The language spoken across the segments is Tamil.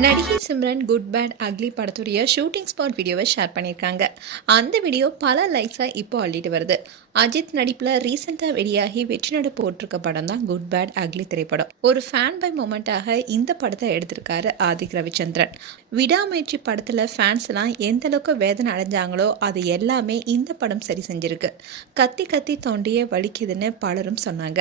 நடிகை சிம்ரன் குட் பேட் அக்லி படத்துடைய ஷூட்டிங் ஸ்பாட் வீடியோவை ஷேர் பண்ணியிருக்காங்க. அந்த வீடியோ பல லைக்ஸாக இப்போ அள்ளிட்டு வருது. அஜித் நடிப்பில் ரீசெண்டாக வெளியாகி வெற்றி நட போட்டிருக்க படம் தான் குட் பேட் அக்லி திரைப்படம். ஒரு ஃபேன் பை மொமெண்ட்டாக இந்த படத்தை எடுத்திருக்காரு ஆதிக் ரவிச்சந்திரன். விடாமுயற்சி படத்தில் ஃபேன்ஸ் எல்லாம் எந்த அளவுக்கு வேதனை அடைஞ்சாங்களோ அது எல்லாமே இந்த படம் சரி செஞ்சிருக்கு. கத்தி கத்தி தோண்டியே வலிக்குதுன்னு பலரும் சொன்னாங்க.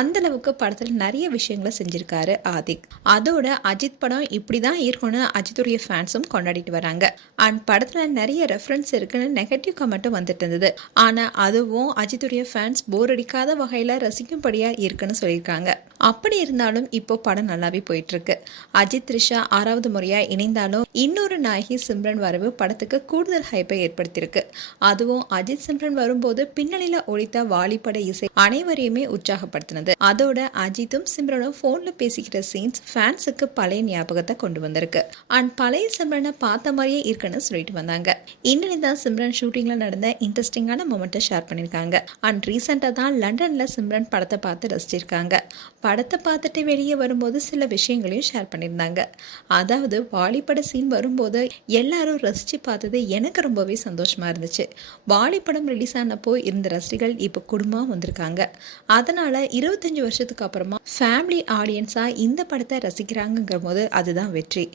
அந்த அளவுக்கு படத்தில் நிறைய விஷயங்களை செஞ்சிருக்காரு ஆதிக். அதோட அஜித் படம் இப்படி தான் இருக்கும்னு அஜித்துடைய ஃபேன்ஸும் கொண்டாடிட்டு வராங்க. அண்ட் படத்தில் நிறைய ரெஃபரன்ஸ் இருக்குன்னு நெகட்டிவ் கமெண்ட்டும் வந்துட்டு இருந்தது. ஆனால் அதுவும் அஜித்துடைய ஃபேன்ஸ் போர் அடிக்காத வகையில் ரசிக்கும்படியா இருக்குன்னு சொல்லியிருக்காங்க. அப்படி இருந்தாலும் இப்போ படம் நல்லாவே போயிட்டு இருக்கு. அஜித் த்ரிஷா 6வது முறையா இணைந்தாலும் இன்னொரு நாயகி சிம்ரன் வரவு படத்துக்கு கூடுதல் ஹைப்பை ஏற்படுத்தியிருக்கு. அதுவும் அஜித் சிம்ரன் வரும்போது பின்னணியில ஒழித்த வாலிப்பட இசை அனைவரையுமே உற்சாகப்படுத்தினது. அதோட அஜித்தும் சிம்ரனும் போன்ல பேசிக்கிற சீன்ஸ் ஃபேன்ஸுக்கு பழைய ஞாபகத்தை கொண்டு வந்திருக்கு. அண்ட் பழைய சிம்ரனை பார்த்த மாதிரியே இருக்குன்னு சொல்லிட்டு வந்தாங்க. இன்னும் தான் சிம்ரன் ஷூட்டிங்ல நடந்த இன்ட்ரெஸ்டிங்கான மொமெண்ட்டை ஷேர் பண்ணியிருக்காங்க. அண்ட் ரீசெண்டாக தான் லண்டன்ல சிம்ரன் படத்தை பார்த்து ரசிச்சிருக்காங்க. படத்தை பார்த்துட்டு வெளியே வரும்போது சில விஷயங்களையும் ஷேர் பண்ணியிருந்தாங்க. அதாவது வாலிப்பட சீன் வரும்போது எல்லாரும் ரசித்து பார்த்தது எனக்கு ரொம்பவே சந்தோஷமா இருந்துச்சு. வாலிப்படம் ரிலீஸ் ஆனப்போ இருந்த ரசிகர்கள் இப்போ குடும்பமாக வந்திருக்காங்க. அதனால 25 வருஷத்துக்கு அப்புறமா ஃபேமிலி ஆடியன்ஸாக இந்த படத்தை ரசிக்கிறாங்கிற போது அதுதான் வெற்றி.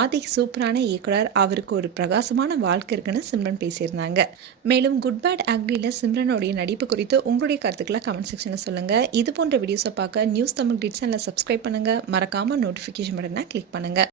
ஆதிக் சூப்பரான இயக்குனர், அவருக்கு ஒரு பிரகாசமான வாழ்க்கை இருக்குன்னு சிம்ரன் பேசியிருந்தாங்க. மேலும் குட் பேட் அக்லியில் சிம்ரனுடைய நடிப்பு குறித்து உங்களுடைய கருத்துக்களை கமெண்ட் செக்ஷனில் சொல்லுங்கள். இது போன்ற வீடியோஸை பார்க்க நியூஸ் தமிழ் கிட்ஸ் சேனலை சப்ஸ்கிரைப் பண்ணுங்கள். மறக்காமல் நோட்டிஃபிகேஷன் பட்டனை கிளிக் பண்ணுங்கள்.